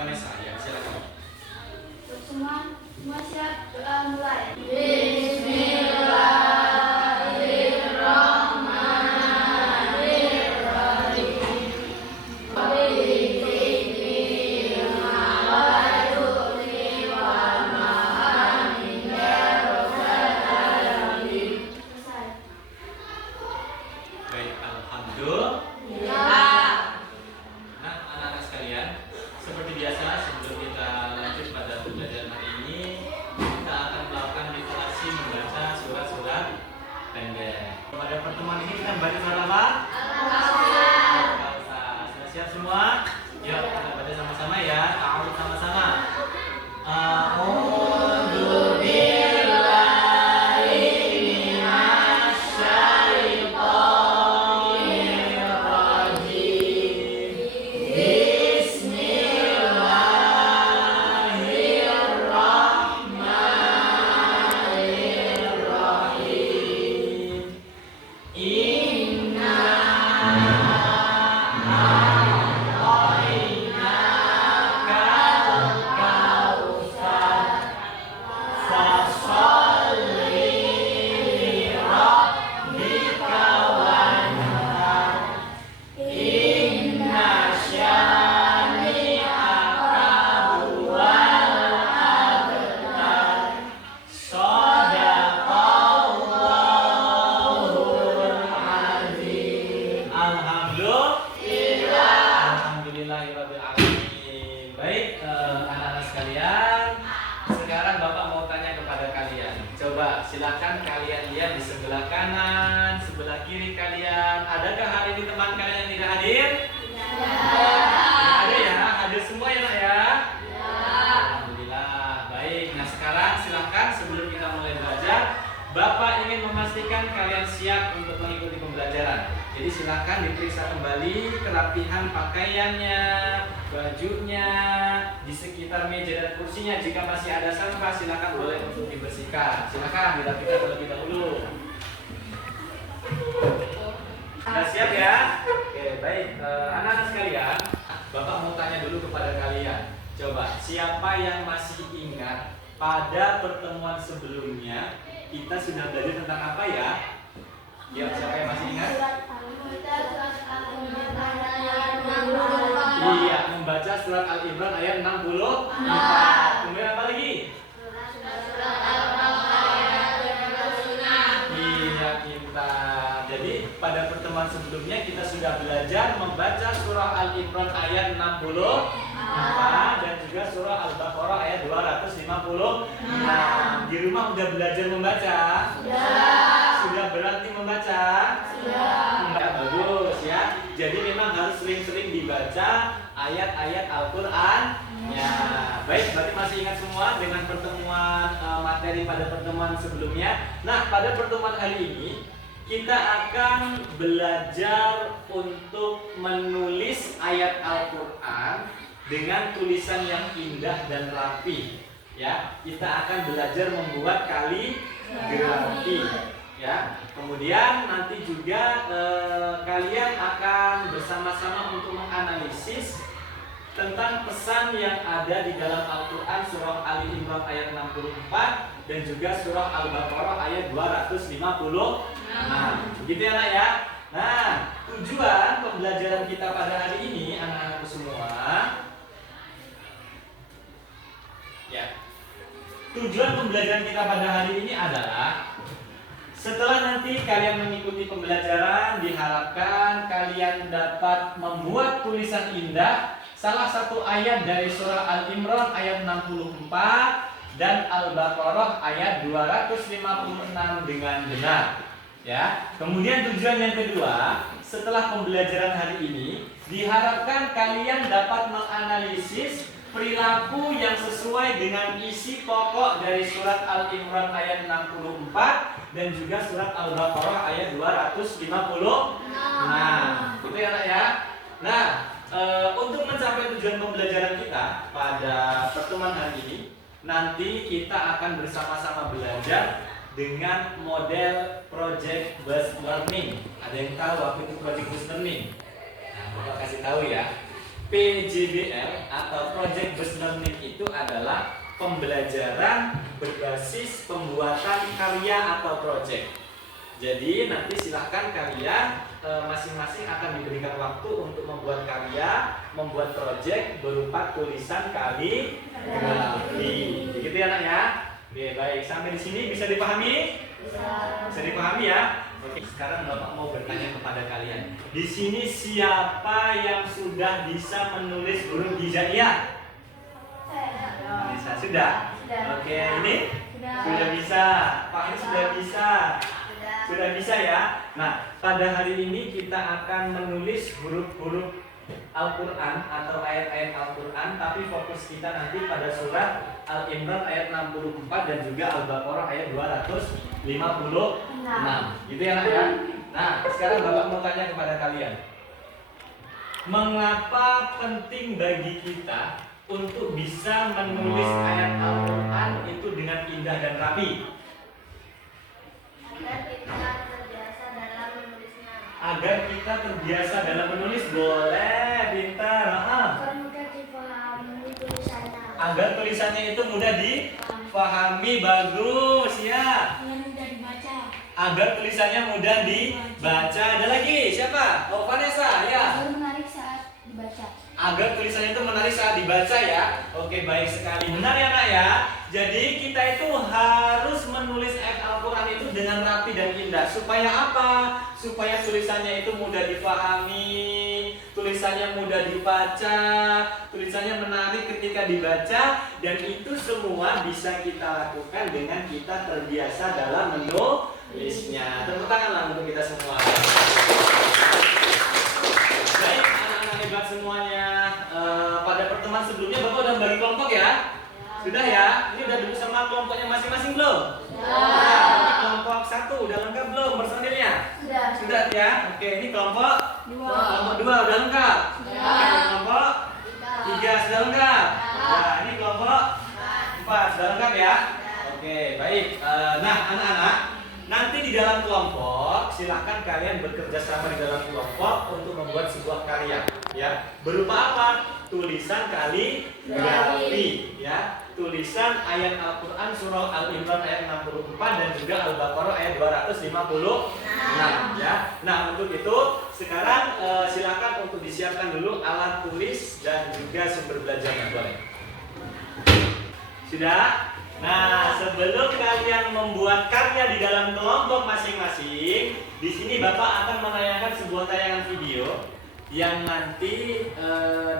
Vanessa, ya silakan. Semua siap, mulai. Baik, alhamdulillah. Nah, anak-anak sekalian, seperti biasa sebelum kita lanjut pada pembelajaran hari ini, kita akan melakukan literasi membaca surat-surat pendek. Pada pertemuan ini kita membaca surat apa? Al-Fatihah. Sudah siap semua? Yuk, kita baca sama-sama ya. Ta'awudz sama-sama. A'udzu billahi minasy syaithanir rajim. Bismillahirrahmanirrahim. Inna a'tainakal kautsar fasholli li rabbika wanhar. Inna syani'aka huwal abtar. Shadaqallahul azim. Alhamdulillahirabbil alamin. Baik, anak-anak sekalian, sekarang Bapak mau tanya kepada kalian. Coba silakan kalian lihat di sebelah kanan, sebelah kiri kalian. Adakah hari ini teman kalian yang tidak hadir? Ada ya, hadir semua ya nak ya? Alhamdulillah. Baik, nah sekarang silakan sebelum kita mulai belajar, Bapak ingin memastikan kalian siap untuk mengikuti pembelajaran. Jadi silakan diperiksa kembali kerapihan pakaiannya, bajunya, di sekitar meja dan kursinya. Jika masih ada sampah, silakan boleh untuk dibersihkan. Silakan dirapikan terlebih dahulu. Sudah siap ya? Oke, baik. Anak-anak sekalian, Bapak mau tanya dulu kepada kalian. Coba, siapa yang masih ingat pada pertemuan sebelumnya kita sudah belajar tentang apa ya? Ya, siapa yang masih ingat? Iya, membaca surat Al-Imran ayat 64. Kemudian apa lagi? Iya, kita. Jadi pada pertemuan sebelumnya kita sudah belajar membaca surah Al-Imran ayat 64 dan juga surah Al-Baqarah ayat 256. Di rumah udah belajar membaca? Sudah berarti membaca? Ya, bagus ya. Jadi memang harus sering-sering dibaca ayat-ayat Al-Quran. Ya, baik. Berarti masih ingat semua dengan pertemuan materi pada pertemuan sebelumnya. Nah, pada pertemuan hari ini kita akan belajar untuk menulis ayat Al-Quran dengan tulisan yang indah dan rapi. Ya, kita akan belajar membuat kaligrafi. Ya, kemudian nanti juga kalian akan bersama-sama untuk menganalisis tentang pesan yang ada di dalam Al-Quran surah Ali Imran ayat 64 dan juga surah Al-Baqarah ayat 256. Begitu ya nak ya. Nah, tujuan pembelajaran kita pada hari ini anak-anakku semua. Ya. Tujuan pembelajaran kita pada hari ini adalah setelah nanti kalian mengikuti pembelajaran, diharapkan kalian dapat membuat tulisan indah salah satu ayat dari surah Al-Imran ayat 64 dan Al-Baqarah ayat 256 dengan benar. Ya. Kemudian tujuan yang kedua, setelah pembelajaran hari ini, diharapkan kalian dapat menganalisis perilaku yang sesuai dengan isi pokok dari surat Al-Imran ayat 64 dan juga surat Al-Baqarah ayat 256. Nah, itu ya nak ya. Nah, untuk mencapai tujuan pembelajaran kita pada pertemuan hari ini, nanti kita akan bersama-sama belajar dengan model project based learning. Ada yang tahu apa itu project based learning? Nah, Bapak kasih tahu ya. PJBL atau Project Based Learning itu adalah pembelajaran berbasis pembuatan karya atau project. Jadi nanti silahkan kalian masing-masing akan diberikan waktu untuk membuat karya, membuat project berupa tulisan kaligrafi. Begitu ya nak ya? Oke, baik. Sampai di sini bisa dipahami? Bisa dipahami ya? Oke, sekarang Bapak mau bertanya kepada kalian. Di sini siapa yang sudah bisa menulis huruf hijaiyah? Bisa, sudah? Oke, ini? Sudah bisa. Pak ini sudah bisa. Sudah bisa ya? Nah, pada hari ini kita akan menulis huruf-huruf Al-Quran atau ayat-ayat Al-Quran, tapi fokus kita nanti pada surat Al-Imran ayat 64 dan juga Al-Baqarah ayat 256. Gitu ya nak ya? Nah, sekarang Bapak mau tanya kepada kalian, mengapa penting bagi kita untuk bisa menulis ayat Al-Quran itu dengan indah dan rapi? Agar kita terbiasa dalam menulis. Boleh, pintar. Agar mudah dipahami tulisannya. Agar tulisannya itu mudah dipahami. Bagus ya. Agar mudah dibaca. Agar tulisannya mudah dibaca. Ada lagi siapa? Oh, Vanessa ya. Agar menarik saat dibaca. Agar tulisannya itu menarik saat dibaca ya. Oke, baik sekali. Benar ya nak ya. Jadi kita itu harus menulis ayat Al-Quran itu dengan rapi dan indah. Supaya apa? Supaya tulisannya itu mudah dipahami, tulisannya mudah dibaca, tulisannya menarik ketika dibaca. Dan itu semua bisa kita lakukan dengan kita terbiasa dalam menulisnya. Tepuk tanganlah untuk kita semua. Baik, anak-anak hebat semuanya. Pada pertemuan sebelumnya Bapak udah bagi kelompok ya? Sudah ya? Ini udah duduk sama kelompoknya masing-masing belum? Sudah. Ini kelompok 1 udah lengkap belum personilnya? Sudah ya? Oke, ini kelompok 2. Kelompok 2 udah lengkap? Sudah. Kelompok 3 sudah lengkap? Nah, ini kelompok 4 sudah lengkap ya? Oke, baik. Nah, anak-anak, nanti di dalam kelompok silahkan kalian bekerja sama di dalam kelompok untuk membuat sebuah karya ya. Berupa apa? Tulisan kaligrafi ya. Tulisan ayat Al-Quran surah Al-Imran ayat 64 dan juga Al-Baqarah ayat 256 ya. Nah, untuk itu sekarang silakan untuk disiapkan dulu alat tulis dan juga sumber belajarnya. Boleh? Sudah? Nah, sebelum kalian membuat karya di dalam kelompok masing-masing, di sini Bapak akan menayangkan sebuah tayangan video yang nanti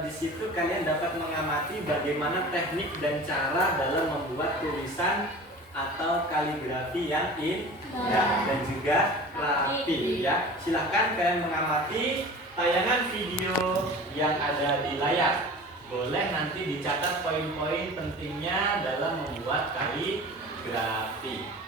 di situ kalian dapat mengamati bagaimana teknik dan cara dalam membuat tulisan atau kaligrafi yang indah dan juga rapi ya. Silahkan kalian mengamati tayangan video yang ada di layar. Boleh nanti dicatat poin-poin pentingnya dalam membuat kaligrafi.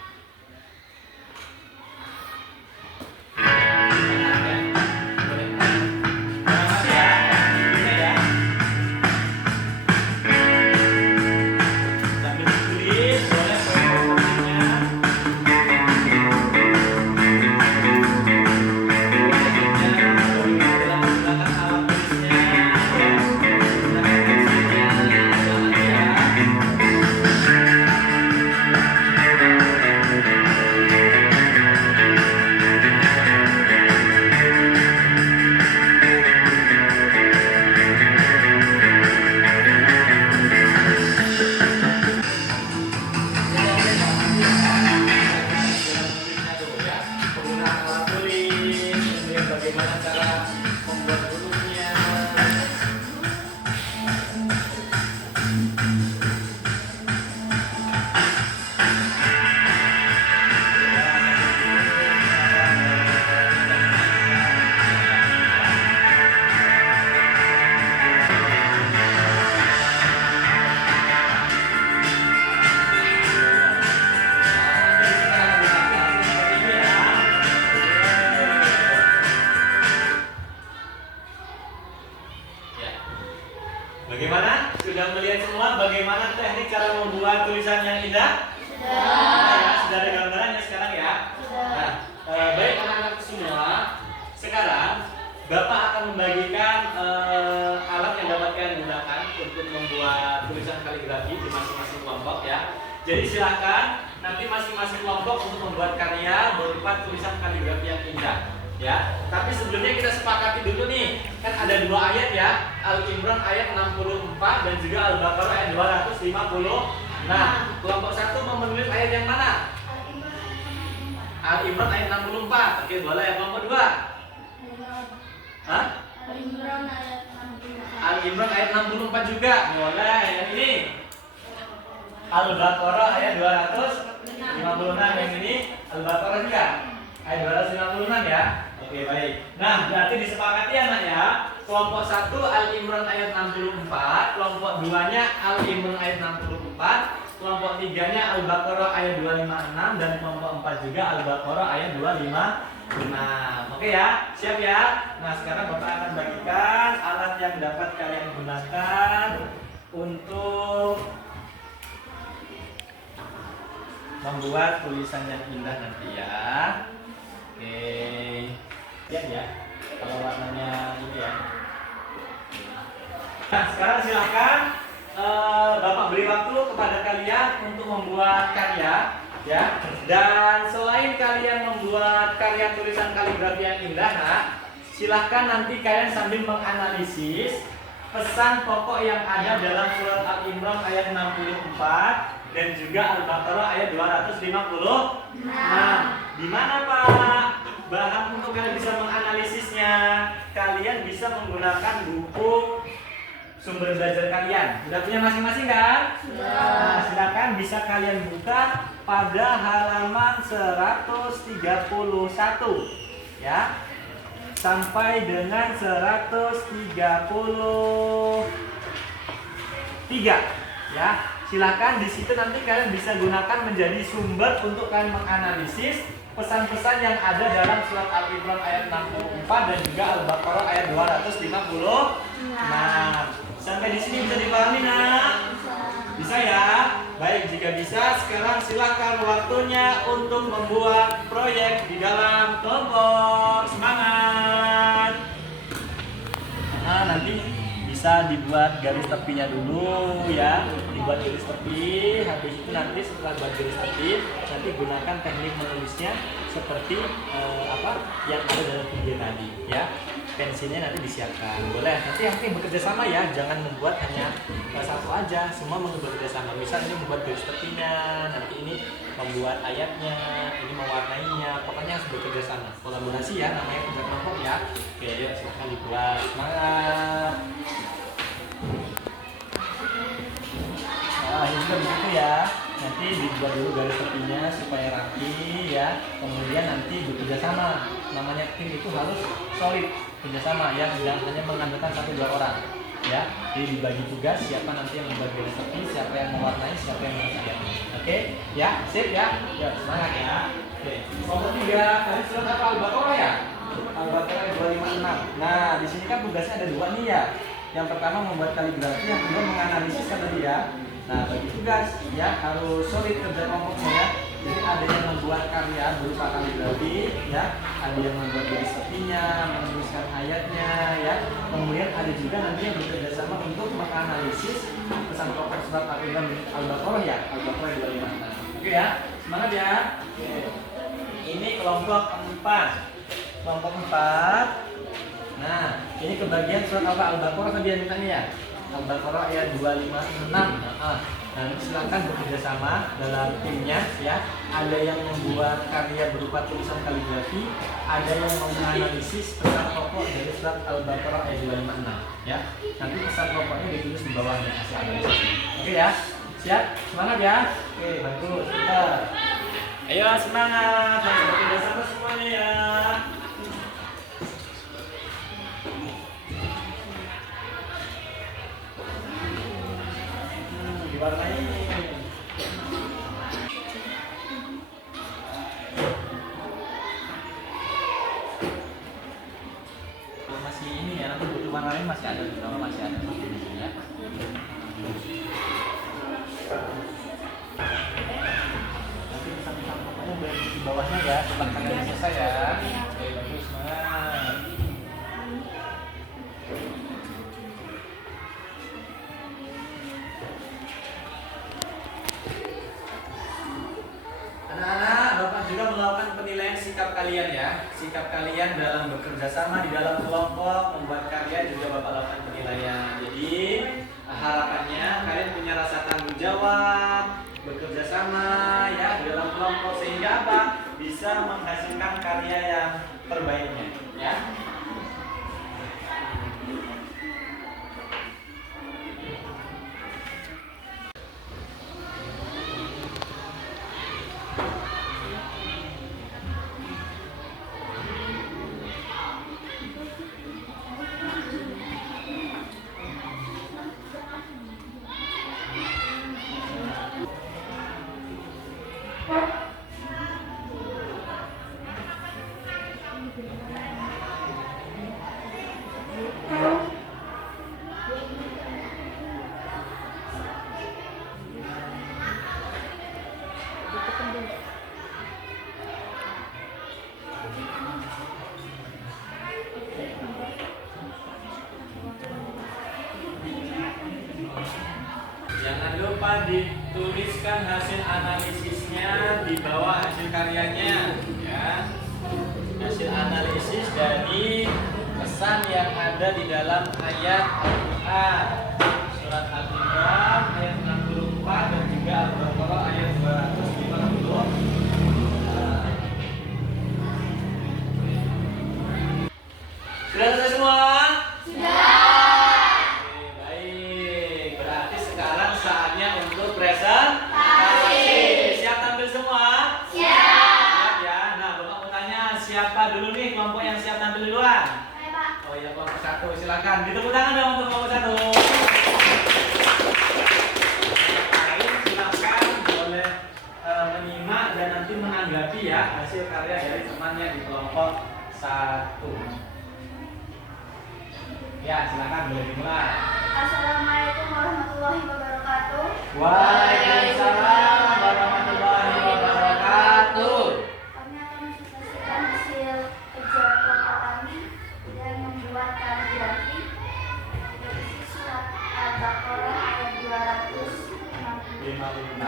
Bagaimana? Sudah melihat semua bagaimana teknik cara membuat tulisan yang indah? Sudah ada gambarannya sekarang ya? Nah, baik anak-anak semua, sekarang Bapak akan membagikan alat yang dapat untuk membuat tulisan kaligrafi di masing-masing kelompok ya. Jadi silakan nanti masing-masing kelompok untuk membuat karya berupa tulisan kaligrafi yang indah ya. Tapi sebelumnya kita sepakati dulu nih, kan ada dua ayat ya, Al-Imran ayat 64 dan juga Al-Baqarah ayat 250. Nah, kelompok satu mau menulis ayat yang mana? Al-Imran ayat 64. Oke, boleh ya kelompok dua? Hah? Al-Imran ayat 64. Al-Imran ayat 64 juga. Boleh. Yang ini Al-Baqarah ayat 256. Yang ini Al-Baqarah juga ayat 256 ya. Oke, baik. Nah, berarti disepakati anak ya. Kelompok 1 Al-Imran ayat 64, kelompok 2-nya Al-Imran ayat 64, kelompok 3-nya Al-Baqarah ayat 256 dan kelompok 4 juga Al-Baqarah ayat 255. Oke ya, siap ya. Nah, sekarang Bapak akan bagikan alat yang dapat kalian gunakan untuk membuat tulisan yang indah nanti ya. Oke. Lihat ya. Kalau warnanya ini ya. Nah, sekarang silahkan Bapak beri waktu kepada kalian untuk membuat karya ya. Dan selain kalian membuat karya tulisan kaligrafi yang indah, nah, silahkan nanti kalian sambil menganalisis pesan pokok yang ada dalam surat Al-Imran ayat 64 dan juga Al-Baqarah ayat 250. Nah, di mana Pak bahan untuk kalian bisa menganalisisnya? Kalian bisa menggunakan buku sumber belajar kalian. Sudah punya masing-masing kan? Nah, silakan bisa kalian buka pada halaman 131 ya. Sampai dengan 133 ya. Silakan di situ nanti kalian bisa gunakan menjadi sumber untuk kalian menganalisis pesan-pesan yang ada dalam surat Al-Imran ayat 64 dan juga Al-Baqarah ayat 250. Nah, sampai di sini bisa dipahami nak? Bisa ya? Baik, jika bisa sekarang silakan waktunya untuk membuat proyek di dalam kelompok. Semangat! Nah, nanti bisa dibuat garis tepinya dulu ya, dibuat garis tepi. Habis itu nanti setelah buat garis tepi, nanti gunakan teknik menulisnya seperti apa yang ada dalam video tadi ya. Pensilnya nanti disiapkan, boleh. Nanti yang penting bekerja sama ya, jangan membuat hanya satu aja, semua bekerja sama. Misal ini membuat garis tepinya, nanti ini membuat ayatnya, ini mewarnainya, pokoknya harus bekerja sama. Kolaborasi ya, namanya kerja kelompok ya. Oke, yuk silahkan dibuat. Semangat! Nah, ini juga begitu ya. Nanti dibuat dulu garis tepinya supaya rapi ya. Kemudian nanti bekerja sama. Namanya tim itu harus solid, kerjasama ya, jangan hanya mengandalkan 1-2 orang ya. Jadi dibagi tugas, siapa nanti yang membuat garis tepi, siapa yang mewarnai, siapa yang mengerjakan. Oke, ya, sip ya. Ya, semangat ya. Oke. Kelompok 3 tadi surat apa? Al-Baqarah ya? Al-Baqarah 256. Nah, di sini kan tugasnya ada 2 nih ya. Yang pertama membuat kaligrafi, yang kedua menganalisis kan tadi ya. Nah, bagi tugas ya harus solid kerja kelompoknya ya. Jadi ada yang membuat karya berupa kaligrafi ya, ada yang membuat garis tepinya, menuliskan ayatnya ya. Kemudian ada juga nanti yang bekerja sama untuk menganalisis pesan pokok surat Al-Imran Al-Baqarah ya, Al-Baqarah 256. Oke ya, semangat ya. Oke. Ini kelompok 4. Kelompok 4. Nah, ini kebagian surat Al-Baqarah tadi yang ditanya ya. Al-Baqarah ayat 256. Nah, silakan bekerja sama dalam timnya ya. Ada yang membuat karya berupa tulisan kaligrafi, ada yang menganalisis pesan pokok dari surat Al-Baqarah ayat 256 ya. Nanti pesan pokoknya ditulis di bawahnya hasil analisisnya. Oke ya. Siap? Semangat ya. Oke, bagus. Ayo semangat, bekerja sama semuanya ya. Diwarnai. Masih ini ya, nanti butuh warna lain masih ada di bawah, masih ada di sini ya. Nanti pesan-pesan pokoknya di bawahnya ya, setelah kalian selesai ya. Oke, bagus, semangat. kalian dalam bekerja sama di dalam kelompok, membuat karya juga Bapak lakukan penilaian. Jadi harapannya kalian punya rasa tanggung jawab, bekerja sama ya di dalam kelompok sehingga apa? Bisa menghasilkan karya yang terbaiknya, ya. Jangan lupa dituliskan hasil analisisnya di bawah hasil karyanya, ya. Hasil analisis dari pesan yang ada di dalam ayat Al-Quran, surat Al-Imran ayat 64 dan juga Al-Baqarah ayat 250. Sudah selesai semua? Siapa dulu nih kelompok yang siap tampil duluan? Saya, Pak. Oh ya, kelompok 1 silakan. Ditepuk tangan dong untuk kelompok 1. Kalian silakan boleh menyimak dan nanti menanggapi ya hasil karya dari temannya di kelompok 1. Ya, silakan boleh dimulai. Assalamualaikum warahmatullahi wabarakatuh. Waalaikumsalam warahmatullahi wabarakatuh. Kami akan menyaksikan hasil kerja kelompok kami dan membuat kaligrafi dari surat Al-Baqarah ayat 256.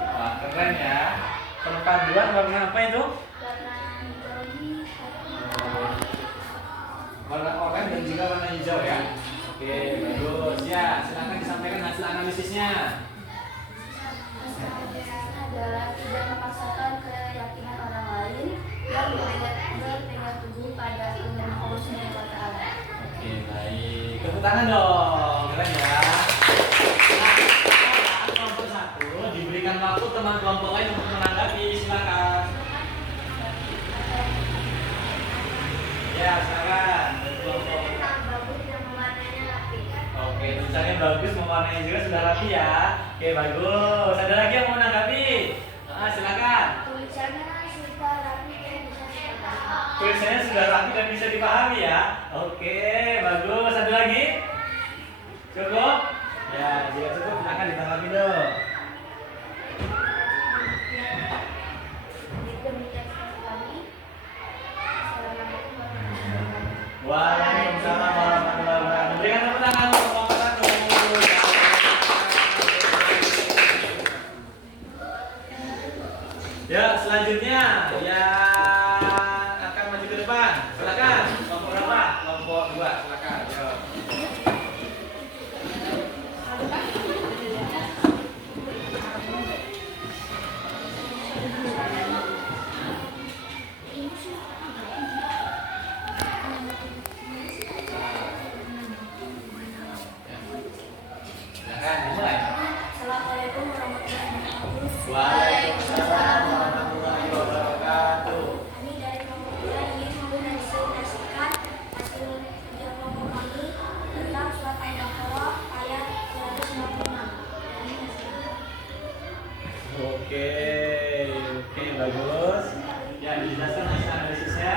Wah, keren ya. Perpaduan warna apa itu? Warna hijau ini Warna oranye dan juga warna hijau ya. Oke, bagus. Ya, silakan disampaikan hasil analisisnya. adalah tidak memaksakan keyakinan orang lain dan berpegang teguh pada firman Allah Subhanahu wa Ta'ala. Oke, baik. Tepuk tangan dong. Keren ya. Nah, kelompok 1 diberikan waktu teman kelompok lain untuk menanggapi. Silakan. Ya, silakan. Dari kelompok. Bagus dan mewarnainya rapi. Oke, tulisannya bagus, mewarnai juga sudah rapi ya. Oke, bagus. Ada lagi yang mau menanggapi? Silakan. Tulisannya sudah rapi dan bisa dipahami. Tulisannya sudah rapi dan bisa dipahami ya. Oke, bagus. Ada lagi? Cukup? Ya, jika cukup silakan ditanggapi dong. Demikian kami. Assalamualaikum warahmatullahi wabarakatuh. Waalaikumsalam warahmatullahi wabarakatuh. Berikan tepuk tangan untuk kelompok 1. Ya, selanjutnya yang akan maju ke depan. Silakan. Kelompok berapa? Kelompok 2. Silakan. Yo. Silakan dimulai. Assalamualaikum warahmatullahi wabarakatuh. Waalaikumsalam warahmatullahi wabarakatuh. Kami dari kelompok 2 ingin mempresentasikan hasil kerja kelompok kami tentang surat Al-Baqarah ayat 256. Oke, bagus. Ya, dijelaskan hasil analisisnya.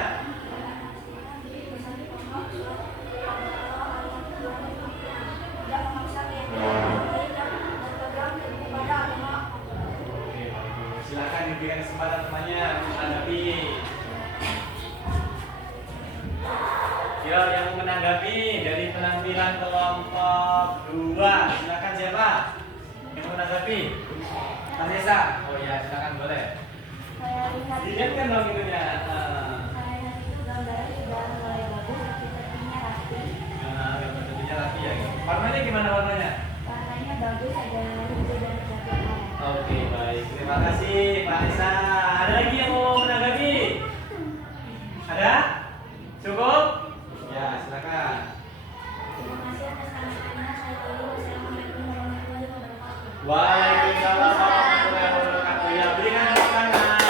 Tidak memaksa keyakinan lain dan berpegang teguh pada agama. Oke, bagus. Silakan diberikan kesempatan temannya menanggapi. Yo, yang menanggapi dari penampilan kelompok 2. Silakan siapa? Yang menanggapi? Vanessa, oh ya silakan boleh. Saya lihat Dilihat kan dong itunya. saya lihat itu gambarnya sudah mulai bagus, sepertinya rapi. Nah, gambar tentunya rapi ya. Warnanya gimana warnanya? Warnanya bagus, ada hijau dan coklat. Oke baik, terima kasih Vanessa. Ada lagi yang mau menanggapi? Ada? Cukup? Ya silakan. Terima kasih atas kehadirannya. Saya Dewi. Wassalamualaikum warahmatullahi wabarakatuh. Waalaikumsalam warahmatullahi wabarakatuh. Ya berikan tepuk tangan.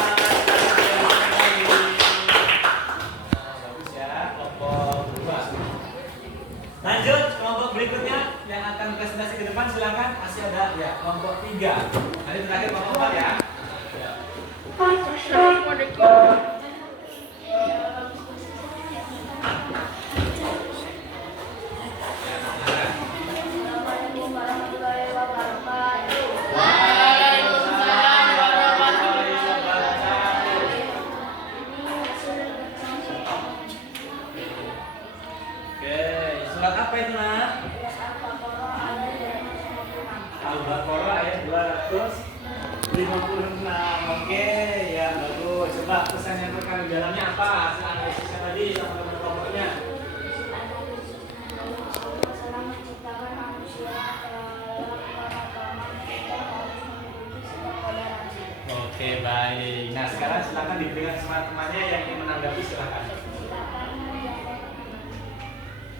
Bagus ya, kelompok 2. Lanjut kelompok berikutnya yang akan presentasi ke depan silakan. Masih ada ya kelompok 3. Nanti terakhir kelompok 4 ya. Assalamualaikum warahmatullahi wabarakatuh. Waalaikumsalam warahmatullahi wabarakatuh. Ini hasil Oke, surat apa itu nak? Al-Baqarah ayat 256. Al-Baqarah ayat 256. Oke, ya bagus. Coba pesan yang terkandung di dalamnya apa? Hasil analisisnya tadi sama teman kelompoknya. Allah menciptakan manusia Oke, baik. Nah, sekarang silakan diberikan teman-temannya yang ingin menanggapi silakan.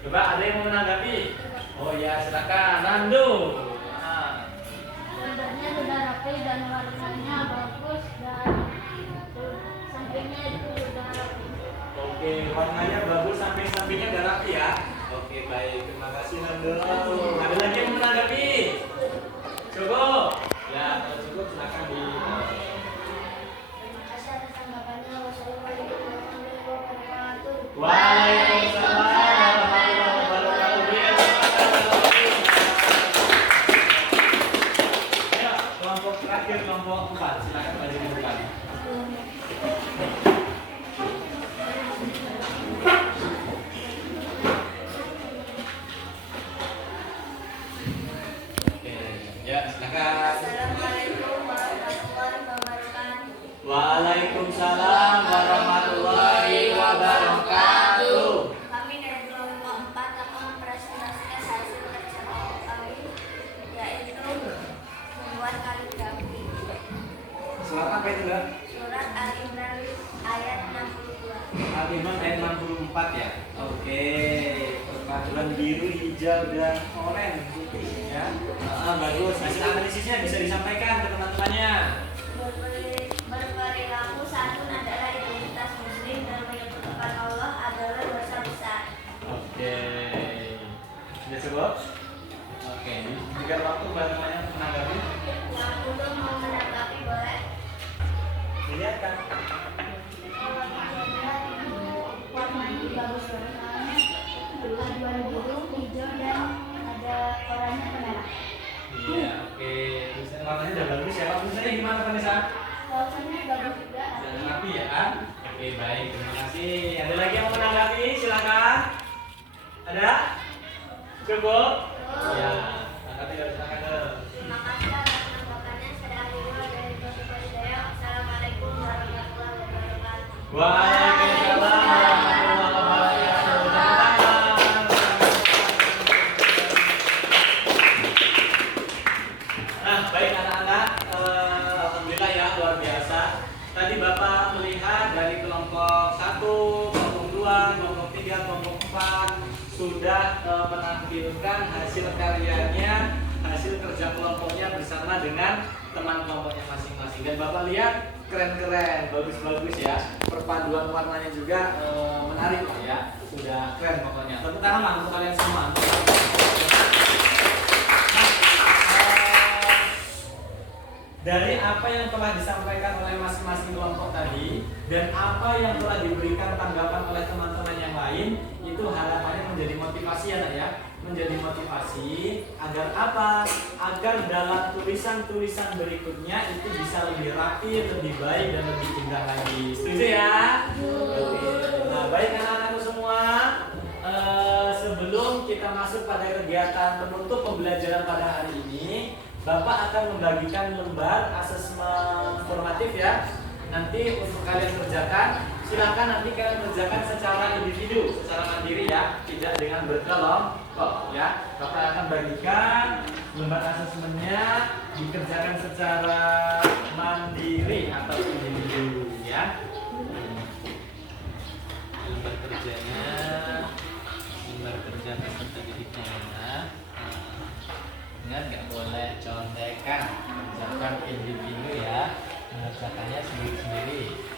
Coba ada yang mau menanggapi? Oh ya, silakan. Nando. Nah, Gambarnya sudah rapi dan warnanya bagus dan sampingnya itu sudah rapi. oke, warnanya bagus, samping-sampingnya udah rapi ya. Oke, baik. Terima kasih Nando. Ada lagi yang mau menanggapi? Cukup? Ya, kalau cukup silakan di Terima kasih atas tanggapannya. Wassalamualaikum warahmatullahi wabarakatuh. Waalaikumsalam warahmatullahi wabarakatuh. Berikan tepuk tangan. Ayo, kelompok terakhir kelompok 4. Silakan maju ke depan. Oke, ya silakan. Assalamualaikum warahmatullahi wabarakatuh. Waalaikumsalam warahmatullahi wabarakatuh. Kami dari kelompok 4 akan mempresentasikan hasil kerja kelompok kami, yaitu membuat kaligrafi. Surat apa itu, Mbak? Surat Al-Imran ayat 62. Al-Imran ayat 64 ya. Oke. Perpaduan biru, hijau dan oranye putih ya. Bagus. Hasil analisisnya bisa disampaikan ke teman-temannya. Berperilaku santun adalah identitas muslim dan menyebutkan Allah adalah dosa besar. Oke. Sudah cukup? Oke. Jika waktu teman-temannya menanggapi, Yang belum mau menanggapi boleh. dilihat kan. Kalau hijaunya itu warnanya bagus warnanya paduan biru, hijau dan ada oranye merah. Iya, oke. Tulisan warnanya udah bagus ya. Tulisannya gimana, Vanessa? Kawasannya bagus juga. Sudah rapi ya kan? Oke, baik. Terima kasih. Ada lagi yang mau menanggapi? Silakan. Ada? Cukup? Ya. Angkat tidak silakan dulu. Terima kasih atas tanggapannya. Saya Akhirul dari Prosedur Hidayah. Assalamualaikum warahmatullahi wabarakatuh. Waalaikumsalam warahmatullahi wabarakatuh. Nah, baik anak-anak, alhamdulillah ya luar biasa. Tadi Bapak melihat dari kelompok 1, kelompok 2, kelompok 3, kelompok 4 sudah menampilkan hasil karyanya, hasil kerja kelompoknya bersama dengan teman kelompoknya masing-masing. Dan Bapak lihat keren-keren, bagus-bagus ya. Perpaduan warnanya juga menarik lah ya. Sudah keren pokoknya. Tepuk tangan lah untuk kalian semua. Dari apa yang telah disampaikan oleh masing-masing kelompok tadi dan apa yang telah diberikan tanggapan oleh teman-teman yang lain, itu harapannya menjadi motivasi ya nak ya, menjadi motivasi agar apa? Agar dalam tulisan-tulisan berikutnya itu bisa lebih rapi, lebih baik dan lebih indah lagi. Setuju ya? Oke. Nah, baik anak-anakku semua, sebelum kita masuk pada kegiatan penutup pembelajaran pada hari ini, Bapak akan membagikan lembar asesmen formatif ya. Nanti untuk kalian kerjakan, silakan nanti kalian kerjakan secara individu, secara mandiri ya, tidak dengan berkelompok ya. Bapak akan bagikan lembar asesmennya dikerjakan secara mandiri atau individu ya. Lembar kerjanya, lembar kerja peserta didiknya ya. Ingat nggak boleh contekan, kerjakan individu ya, mengerjakannya sendiri-sendiri.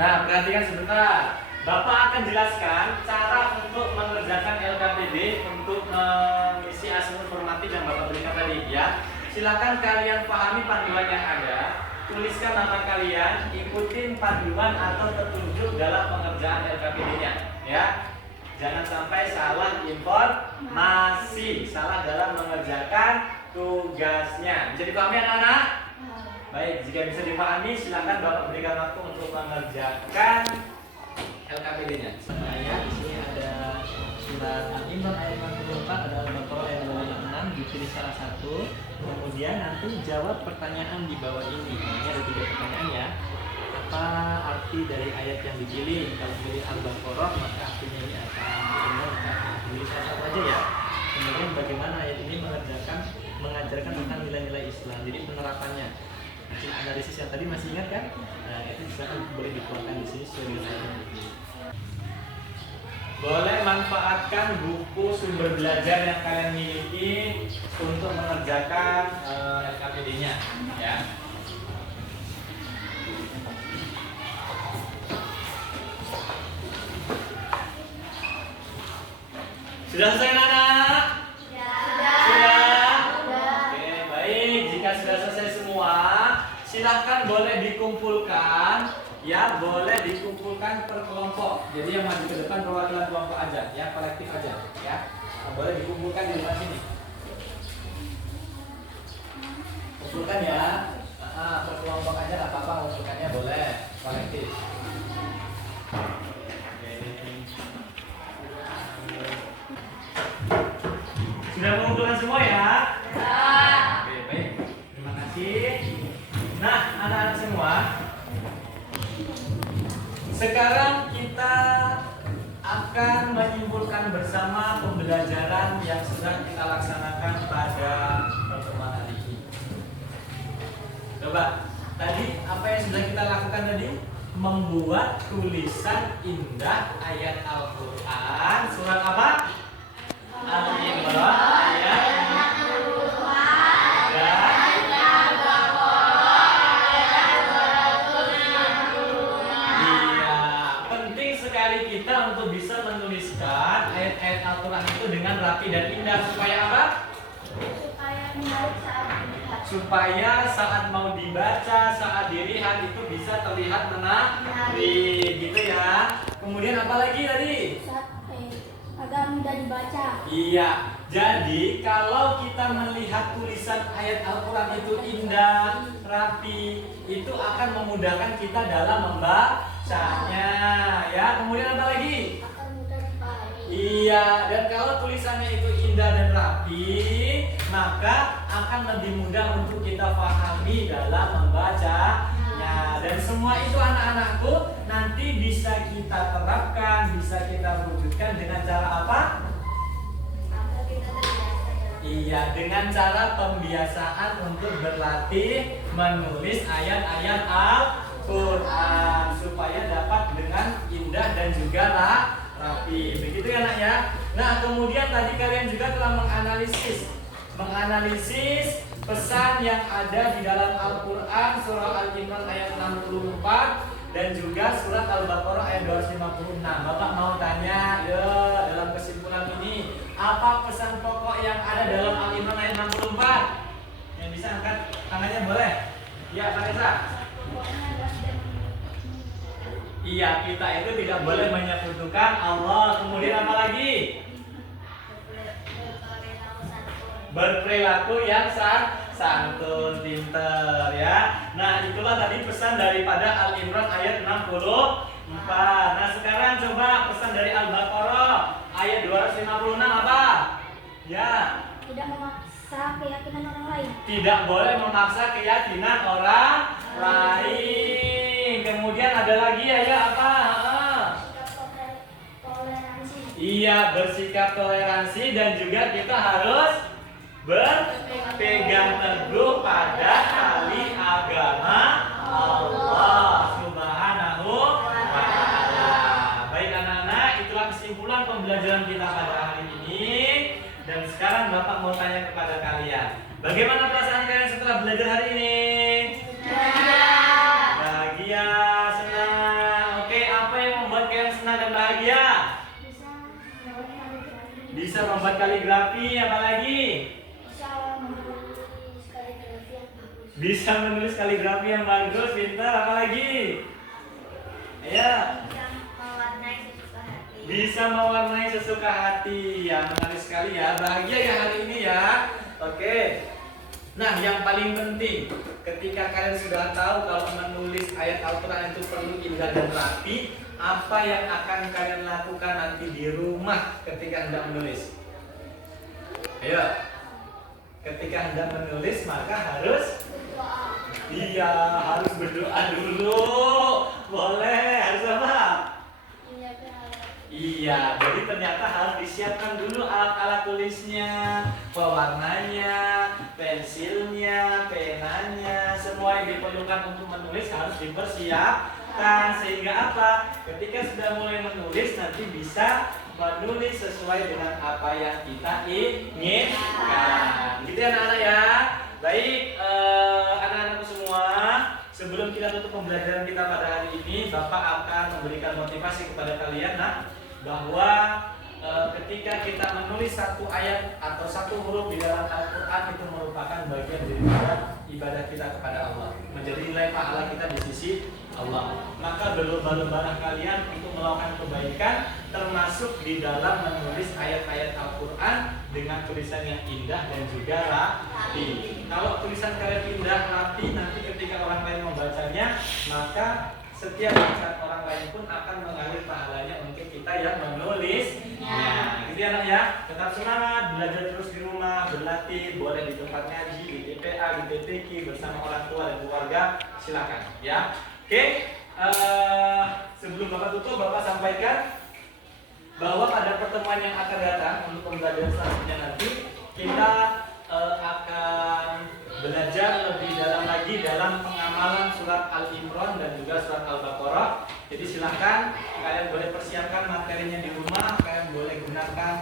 Nah, perhatikan sebentar. Bapak akan jelaskan cara untuk mengerjakan LKPD untuk mengisi asesmen formatif yang Bapak berikan tadi ya. Silakan kalian pahami panduan yang ada, tuliskan nama kalian, ikutin panduan atau petunjuk dalam pengerjaan LKPD-nya ya. Jangan sampai salah informasi, salah dalam mengerjakan tugasnya. Bisa dipahami anak-anak? Baik, jika bisa dipahami, silakan Bapak berikan waktu untuk mengerjakan LKPD-nya. Ayat di sini ada surat Al-Imran ayat 64, ada Al-Baqarah ayat 26, dipilih salah satu. Kemudian nanti jawab pertanyaan di bawah ini. Ini ada 3 pertanyaan ya. Apa arti dari ayat yang dipilih? Kalau pilih Al-Baqarah, maka artinya ini apa? Pilih salah satu aja ya. Kemudian bagaimana ayat ini mengajarkan tentang nilai-nilai Islam. Jadi penerapannya. Hasil analisis yang tadi masih ingat kan? Nah, itu silakan boleh dikeluarkan di sini sesuai. Boleh manfaatkan buku sumber belajar yang kalian miliki untuk mengerjakan LKPD-nya, ya. Sudah selesai anak-anak? Sudah. Oke, baik. Jika sudah selesai semua, silahkan boleh dikumpulkan ya, boleh dikumpulkan per kelompok. Jadi yang maju ke depan perwakilan kelompok aja ya, kolektif aja ya. Nah, boleh dikumpulkan di depan sini. Kumpulkan ya. Per kelompok aja nggak apa-apa, kumpulkannya boleh kolektif. Sudah mengumpulkan semua ya? Oke, baik. Terima kasih. Nah, anak-anak semua, sekarang kita akan menyimpulkan bersama pembelajaran yang sudah kita laksanakan pada pertemuan hari ini. Coba, tadi apa yang sudah kita lakukan tadi? Membuat tulisan indah ayat Al-Quran. Surat apa? Al-Imran ayat kita untuk bisa menuliskan ayat-ayat Al-Quran itu dengan rapi dan indah. Supaya apa? Supaya saat mau dibaca, saat dilihat itu bisa terlihat menarik, gitu ya. Kemudian apa lagi tadi? Agar mudah dibaca. Iya, jadi kalau kita melihat tulisan ayat Al-Quran itu indah, rapi, itu akan memudahkan kita dalam membacanya ya. Kemudian apa lagi? Akan mudah dipahami. Iya, dan kalau tulisannya itu indah dan rapi, maka akan lebih mudah untuk kita pahami dalam membacanya. Dan semua itu anak-anakku nanti bisa kita terapkan, bisa kita wujudkan dengan cara apa? Iya, dengan cara pembiasaan untuk berlatih menulis ayat-ayat Al-Quran supaya dapat dengan indah dan juga rapi. Begitu ya nak ya. Nah, kemudian tadi kalian juga telah menganalisis pesan yang ada di dalam Al-Quran surah Al-Imran ayat 64 dan juga surat Al-Baqarah ayat 256. Bapak mau tanya ya, dalam kesimpulan ini apa pesan pokok Ya, Vanessa. Iya, kita itu tidak boleh menyekutukan Allah. Kemudian apa lagi? Berperilaku yang santun, pinter ya. Nah, itulah tadi pesan daripada Al-Imran ayat 64. Nah, sekarang coba pesan dari Al-Baqarah ayat 256 apa? Ya. Tidak memaksa keyakinan orang lain. Tidak boleh memaksa keyakinan orang lain. Kemudian ada lagi ya apa? Sikap toleransi. Iya, bersikap toleransi dan juga kita harus berpegang teguh pada tali agama Allah Subhanahu wa ta'ala. Baik anak-anak, itulah kesimpulan pembelajaran kita pada hari ini. Dan sekarang Bapak mau tanya kepada kalian, bagaimana perasaan kalian setelah belajar hari ini? Bahagia, senang. Oke, apa yang membuat kalian senang dan bahagia? Bisa membuat kaligrafi, apa lagi? Bisa menulis kaligrafi yang bagus, pintar, apa lagi? Ayo. Bisa mewarnai sesuka hati. Ya, menarik sekali ya. Bahagia ya hari ini ya. Oke. Nah, yang paling penting ketika kalian sudah tahu kalau menulis ayat Al-Quran itu perlu indah dan rapi, apa yang akan kalian lakukan nanti di rumah ketika hendak menulis? Ayo. Ketika hendak menulis maka harus harus berdoa dulu. Boleh, harus apa? Iya, jadi ternyata harus disiapkan dulu alat-alat tulisnya, pewarnanya, pensilnya, penanya, semua yang diperlukan untuk menulis harus dipersiapkan. Sehingga apa? Ketika sudah mulai menulis nanti bisa menulis sesuai dengan apa yang kita inginkan. Gitu ya anak-anak ya. Baik, anak-anakku semua, sebelum kita tutup pembelajaran kita pada hari ini, Bapak akan memberikan motivasi kepada kalian, bahwa ketika kita menulis satu ayat atau satu huruf di dalam Al-Quran itu merupakan bagian dari ibadah kita kepada Allah, menjadi nilai pahala kita di sisi Allah. Maka berlomba-lombalah kalian untuk melakukan kebaikan, termasuk di dalam menulis ayat-ayat Al-Quran dengan tulisan yang indah dan juga rapi. Kalau tulisan kalian indah, rapi, nanti ketika orang lain membacanya, maka setiap bacaan orang lain pun akan mengalir pahalanya untuk kita yang menulisnya. Gitu ya anak ya. Tetap semangat, belajar terus di rumah, berlatih, boleh di tempat ngaji, di TPA, di TPQ bersama orang tua dan keluarga, silakan ya. Oke, sebelum Bapak tutup, Bapak sampaikan bahwa pada pertemuan yang akan datang untuk pembelajaran selanjutnya nanti kita akan belajar lebih dalam lagi dalam pengamalan surat Al-Imran dan juga surat Al-Baqarah. Jadi silahkan kalian boleh persiapkan materinya di rumah, kalian boleh gunakan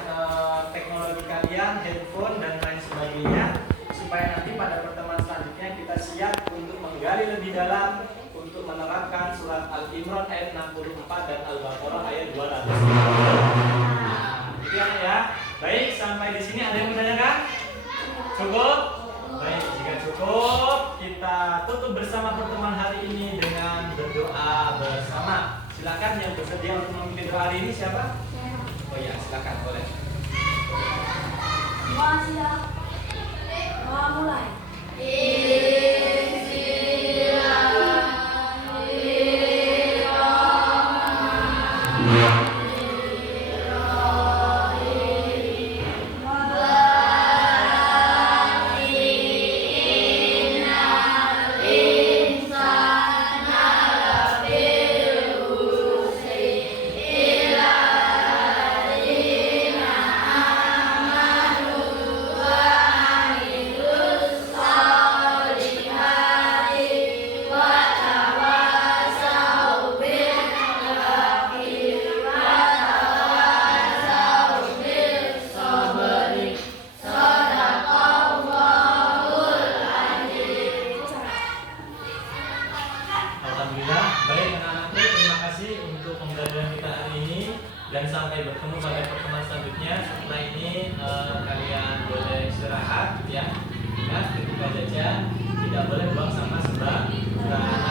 teknologi kalian, handphone dan lain sebagainya, supaya nanti pada pertemuan selanjutnya kita siap untuk menggali lebih dalam untuk menerapkan surat Al-Imran ayat 64 dan Al-Baqarah ayat 200. Gitu ya. Baik, sampai di sini ada yang menanyakan? Cukup? Baik, jika cukup, kita tutup bersama pertemuan hari ini dengan berdoa bersama. Silakan yang bersedia untuk memimpin doa hari ini siapa? Oh ya, silakan, boleh. Siap. Mulai. Dan sampai bertemu pada pertemuan selanjutnya. Setelah ini kalian boleh istirahat ya. Ketika jajan tidak boleh buang sampah. Mbak